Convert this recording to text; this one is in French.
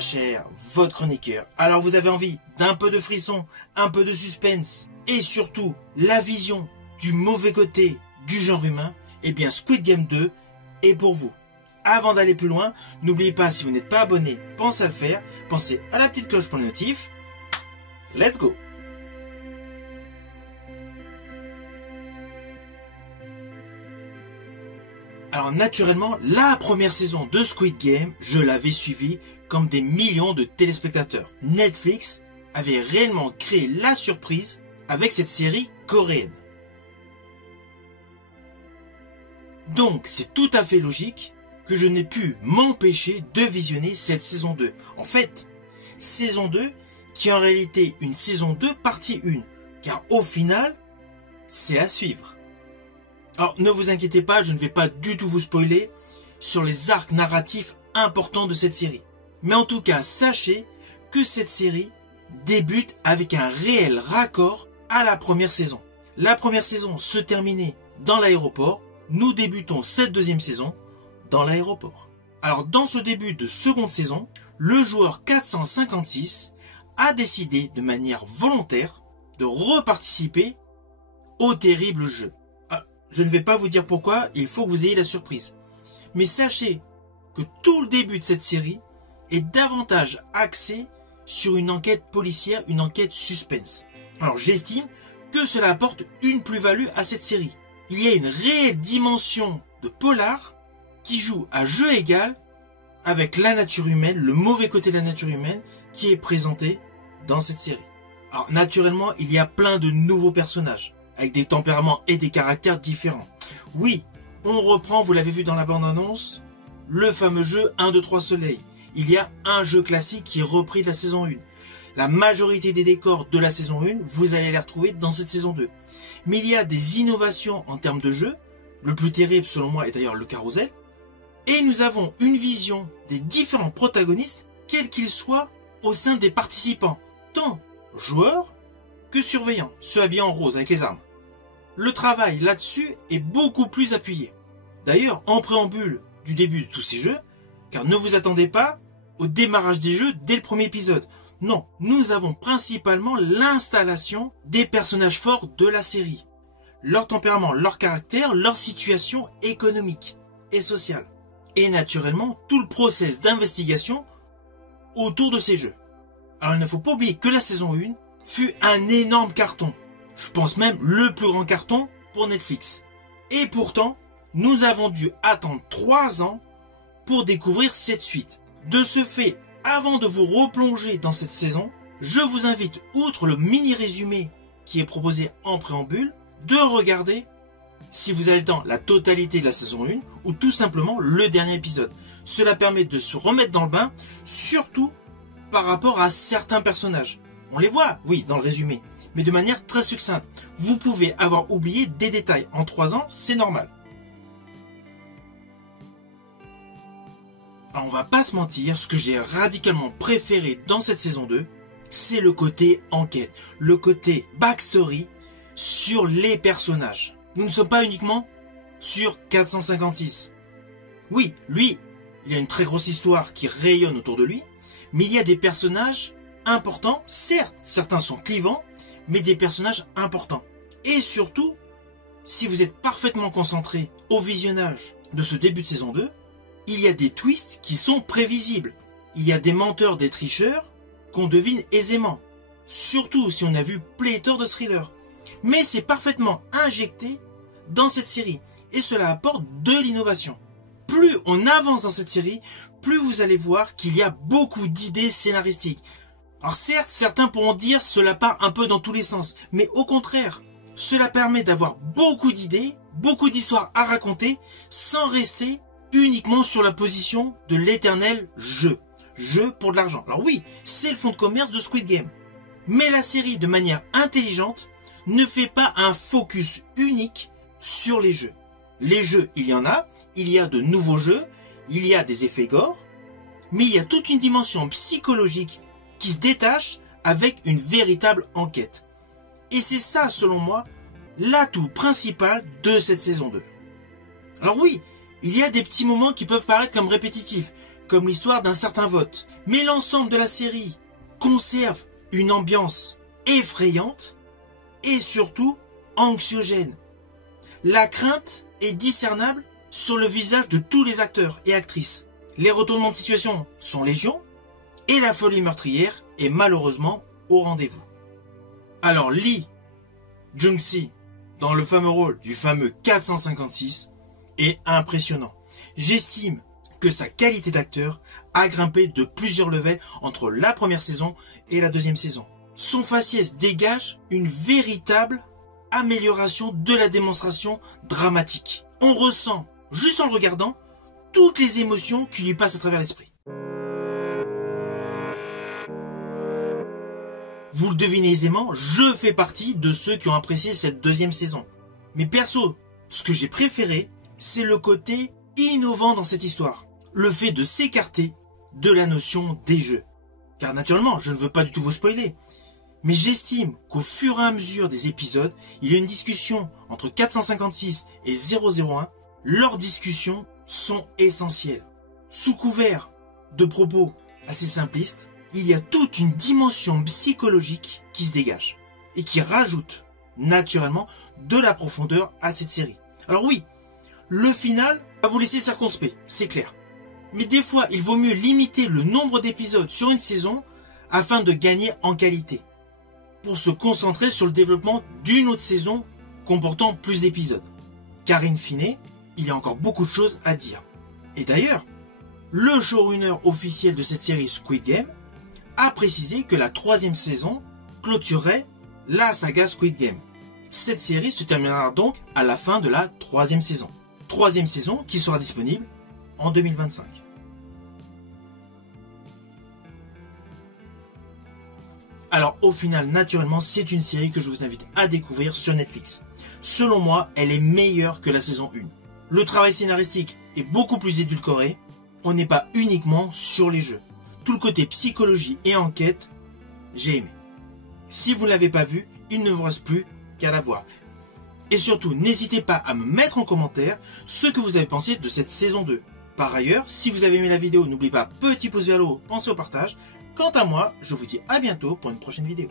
pas cher, votre chroniqueur. Alors vous avez envie d'un peu de frisson, un peu de suspense et surtout la vision du mauvais côté du genre humain, eh bien Squid Game 2 est pour vous. Avant d'aller plus loin, n'oubliez pas, si vous n'êtes pas abonné, pensez à le faire, pensez à la petite cloche pour les notifs. Let's go! Alors naturellement, la première saison de Squid Game, je l'avais suivie comme des millions de téléspectateurs. Netflix avait réellement créé la surprise avec cette série coréenne. Donc c'est tout à fait logique que je n'ai pu m'empêcher de visionner cette saison 2. En fait, saison 2 qui est en réalité une saison 2 partie 1, car au final, c'est à suivre. Alors ne vous inquiétez pas, je ne vais pas du tout vous spoiler sur les arcs narratifs importants de cette série. Mais en tout cas, sachez que cette série débute avec un réel raccord à la première saison. La première saison se terminait dans l'aéroport, nous débutons cette deuxième saison dans l'aéroport. Alors dans ce début de seconde saison, le joueur 456 a décidé de manière volontaire de reparticiper au terrible jeu. Je ne vais pas vous dire pourquoi, il faut que vous ayez la surprise. Mais sachez que tout le début de cette série est davantage axé sur une enquête policière, une enquête suspense. Alors j'estime que cela apporte une plus-value à cette série. Il y a une réelle dimension de polar qui joue à jeu égal avec la nature humaine, le mauvais côté de la nature humaine qui est présenté dans cette série. Alors naturellement, il y a plein de nouveaux personnages avec des tempéraments et des caractères différents. Oui, on reprend, vous l'avez vu dans la bande-annonce, le fameux jeu 1, 2, 3 soleil. Il y a un jeu classique qui est repris de la saison 1. La majorité des décors de la saison 1, vous allez les retrouver dans cette saison 2. Mais il y a des innovations en termes de jeu. Le plus terrible selon moi est d'ailleurs le carrousel. Et nous avons une vision des différents protagonistes, quels qu'ils soient au sein des participants, tant joueurs que surveillants, ceux habillés en rose avec les armes. Le travail là-dessus est beaucoup plus appuyé. D'ailleurs, en préambule du début de tous ces jeux, car ne vous attendez pas au démarrage des jeux dès le premier épisode. Non, nous avons principalement l'installation des personnages forts de la série. Leur tempérament, leur caractère, leur situation économique et sociale. Et naturellement, tout le process d'investigation autour de ces jeux. Alors il ne faut pas oublier que la saison 1 fut un énorme carton. Je pense même le plus grand carton pour Netflix. Et pourtant, nous avons dû attendre 3 ans pour découvrir cette suite. De ce fait, avant de vous replonger dans cette saison, je vous invite, outre le mini résumé qui est proposé en préambule, de regarder, si vous avez le temps, la totalité de la saison 1 ou tout simplement le dernier épisode. Cela permet de se remettre dans le bain, surtout par rapport à certains personnages. On les voit, oui, dans le résumé, mais de manière très succincte. Vous pouvez avoir oublié des détails. En 3 ans, c'est normal. Alors, on va pas se mentir, ce que j'ai radicalement préféré dans cette saison 2, c'est le côté enquête, le côté backstory sur les personnages. Nous ne sommes pas uniquement sur 456. Oui, lui, il y a une très grosse histoire qui rayonne autour de lui, mais il y a des personnages importants, certes, certains sont clivants, mais des personnages importants. Et surtout, si vous êtes parfaitement concentré au visionnage de ce début de saison 2, il y a des twists qui sont prévisibles. Il y a des menteurs, des tricheurs qu'on devine aisément. Surtout si on a vu pléthore de thrillers. Mais c'est parfaitement injecté dans cette série. Et cela apporte de l'innovation. Plus on avance dans cette série, plus vous allez voir qu'il y a beaucoup d'idées scénaristiques. Alors certes, certains pourront dire cela part un peu dans tous les sens. Mais au contraire, cela permet d'avoir beaucoup d'idées, beaucoup d'histoires à raconter, sans rester uniquement sur la position de l'éternel jeu. Jeu pour de l'argent. Alors oui, c'est le fonds de commerce de Squid Game. Mais la série, de manière intelligente, ne fait pas un focus unique sur les jeux. Les jeux, il y en a. Il y a de nouveaux jeux. Il y a des effets gore. Mais il y a toute une dimension psychologique qui se détache avec une véritable enquête. Et c'est ça, selon moi, l'atout principal de cette saison 2. Alors oui, il y a des petits moments qui peuvent paraître comme répétitifs, comme l'histoire d'un certain vote. Mais l'ensemble de la série conserve une ambiance effrayante et surtout anxiogène. La crainte est discernable sur le visage de tous les acteurs et actrices. Les retournements de situation sont légion et la folie meurtrière est malheureusement au rendez-vous. Alors Lee Jung-si, dans le fameux rôle du fameux 456, est impressionnant. J'estime que sa qualité d'acteur a grimpé de plusieurs levels entre la première saison et la deuxième saison. Son faciès dégage une véritable amélioration de la démonstration dramatique. On ressent, juste en le regardant, toutes les émotions qui lui passent à travers l'esprit. Vous le devinez aisément, je fais partie de ceux qui ont apprécié cette deuxième saison. Mais perso, ce que j'ai préféré, c'est le côté innovant dans cette histoire. Le fait de s'écarter de la notion des jeux. Car naturellement, je ne veux pas du tout vous spoiler. Mais j'estime qu'au fur et à mesure des épisodes, il y a une discussion entre 456 et 001. Leurs discussions sont essentielles. Sous couvert de propos assez simplistes, il y a toute une dimension psychologique qui se dégage et qui rajoute naturellement de la profondeur à cette série. Alors oui, le final va vous laisser circonspect, c'est clair. Mais des fois, il vaut mieux limiter le nombre d'épisodes sur une saison afin de gagner en qualité, pour se concentrer sur le développement d'une autre saison comportant plus d'épisodes. Car in fine, il y a encore beaucoup de choses à dire. Et d'ailleurs, le showrunner officiel de cette série Squid Game a précisé que la troisième saison clôturerait la saga Squid Game. Cette série se terminera donc à la fin de la troisième saison. Troisième saison qui sera disponible en 2025. Alors au final, naturellement, c'est une série que je vous invite à découvrir sur Netflix. Selon moi, elle est meilleure que la saison 1. Le travail scénaristique est beaucoup plus édulcoré. On n'est pas uniquement sur les jeux. Tout le côté psychologie et enquête, j'ai aimé. Si vous ne l'avez pas vu, il ne vous reste plus qu'à la voir. Et surtout, n'hésitez pas à me mettre en commentaire ce que vous avez pensé de cette saison 2. Par ailleurs, si vous avez aimé la vidéo, n'oubliez pas, petit pouce vers le haut, pensez au partage. Quant à moi, je vous dis à bientôt pour une prochaine vidéo.